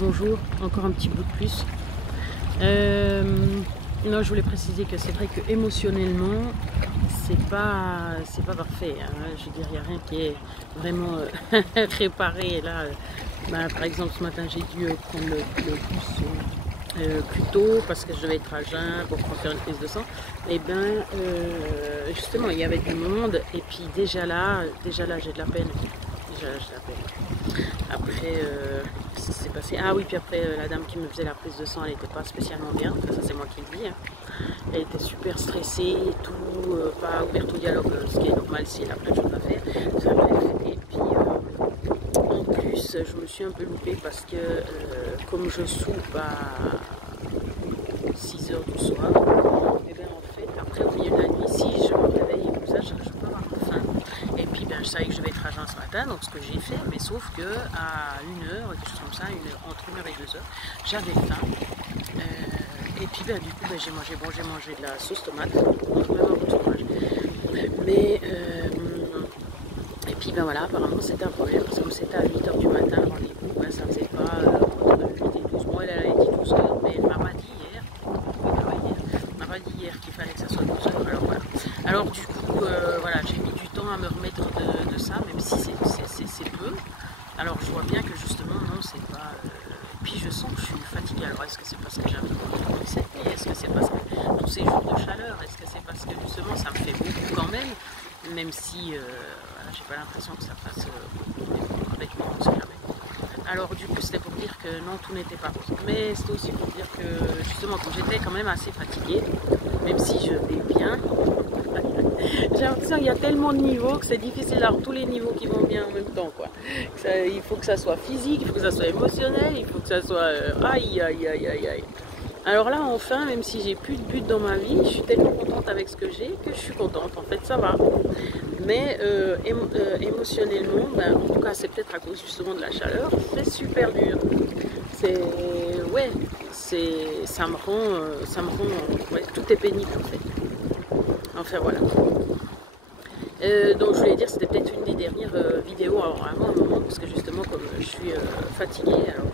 Bonjour, encore un petit bout de plus. Non, je voulais préciser que c'est vrai que émotionnellement, c'est pas parfait. Hein. Je veux dire, il n'y a rien qui est vraiment réparé. Là, par exemple, ce matin, j'ai dû prendre le bus plus tôt parce que je devais être à jeun pour faire une prise de sang. Et bien, justement, il y avait du monde. Et puis déjà là, j'ai de la peine. Déjà, là, j'ai de la peine. Après, qu'est-ce qui s'est passé? Ah oui, puis après, la dame qui me faisait la prise de sang, elle n'était pas spécialement bien. Enfin, ça, c'est moi qui le dis. Hein. Elle était super stressée et tout, pas ouverte au dialogue, ce qui est normal si elle a plein de choses à faire. Enfin, bref. Et puis, en plus, je me suis un peu loupée parce que, comme je soupe à 6 h du soir, et bien en fait, après, au milieu de la nuit, si je me réveille et tout ça, je peux avoir faim. Et puis je savais que je vais être à jeun ce matin, donc ce que j'ai fait, mais sauf que à 1 h, quelque chose comme ça, entre 1 h et 2 h, j'avais faim. Et puis du coup, j'ai mangé de la sauce tomate, donc même un peu de fromage. Mais, et puis voilà, apparemment c'était un problème, parce que comme c'était à 8 h du matin, le rendez-vous, ça faisait pas entre 8 et 12 mois, elle avait dit 12 h, mais elle m'a pas dit hier, m'a pas dit hier qu'il fallait que ça soit 12 h, alors voilà. Alors du coup, voilà, j'ai mis du temps à me remettre de ça, même si c'est peu. Alors je vois bien que justement, non, c'est pas... Puis je sens que je suis fatiguée. Alors est-ce que c'est parce que j'avais mangé cette nuit? Est-ce que c'est parce que tous ces jours de chaleur? Est-ce que c'est parce que justement ça me fait beaucoup quand même si voilà, j'ai pas l'impression que ça fasse beaucoup, mais bon, avec moi on sait jamais. Alors du coup c'était pour dire que non, tout n'était pas rose. Mais c'était aussi pour dire que justement comme j'étais quand même assez fatiguée, même si je vais bien, j'ai l'impression qu'il y a tellement de niveaux que c'est difficile d'avoir tous les niveaux qui vont bien en même temps, quoi. Il faut que ça soit physique, il faut que ça soit émotionnel, il faut que ça soit aïe aïe aïe aïe aïe. Alors là enfin, même si j'ai plus de but dans ma vie, je suis tellement contente avec ce que j'ai que je suis contente, en fait ça va. Mais émotionnellement, en tout cas c'est peut-être à cause justement de la chaleur, c'est super dur. C'est ouais, ça me rend ouais, tout est pénible en fait. Enfin voilà. Donc je voulais dire, c'était peut-être une des dernières vidéos avant un moment, parce que justement comme je suis fatiguée, alors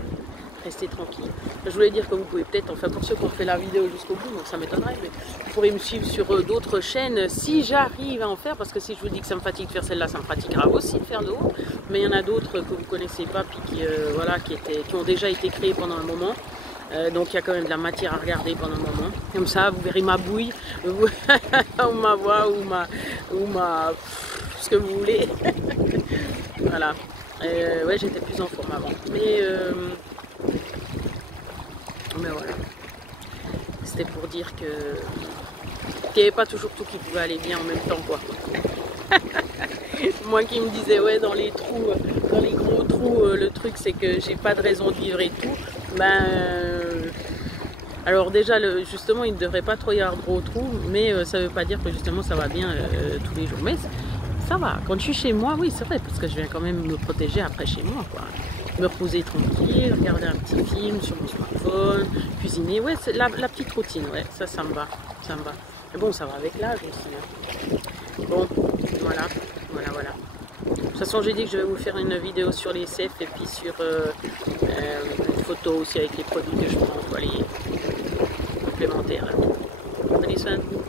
restez tranquille. Je voulais dire que vous pouvez peut-être, enfin pour ceux qui ont fait la vidéo jusqu'au bout, donc ça m'étonnerait, mais vous pourrez me suivre sur d'autres chaînes si j'arrive à en faire, parce que si je vous dis que ça me fatigue de faire celle-là, ça me fatiguera aussi de faire d'autres, mais il y en a d'autres que vous ne connaissez pas, puis qui, voilà, qui ont déjà été créées pendant un moment. Donc il y a quand même de la matière à regarder pendant un moment. Comme ça, vous verrez ma bouille, ou ma voix, ou ma ce que vous voulez. Voilà. Ouais, j'étais plus en forme avant. Mais voilà. C'était pour dire que qu'il n'y avait pas toujours tout qui pouvait aller bien en même temps, quoi. Moi qui me disais, ouais, dans les trous, dans les gros trous, le truc c'est que j'ai pas de raison de vivre et tout. Alors déjà, justement, il ne devrait pas trop y avoir de gros trous, mais ça veut pas dire que justement ça va bien tous les jours. Mais ça va. Quand je suis chez moi, oui, c'est vrai, parce que je viens quand même me protéger après chez moi, quoi. Me reposer tranquille, regarder un petit film sur mon smartphone, cuisiner. Ouais, c'est la petite routine, ouais, ça me va, ça me va. Mais bon, ça va avec l'âge aussi. Hein. Bon, voilà. De toute façon, j'ai dit que je vais vous faire une vidéo sur les CEF et puis sur une photo aussi avec les produits que je prends, quoi, les complémentaires. Prenez soin de vous.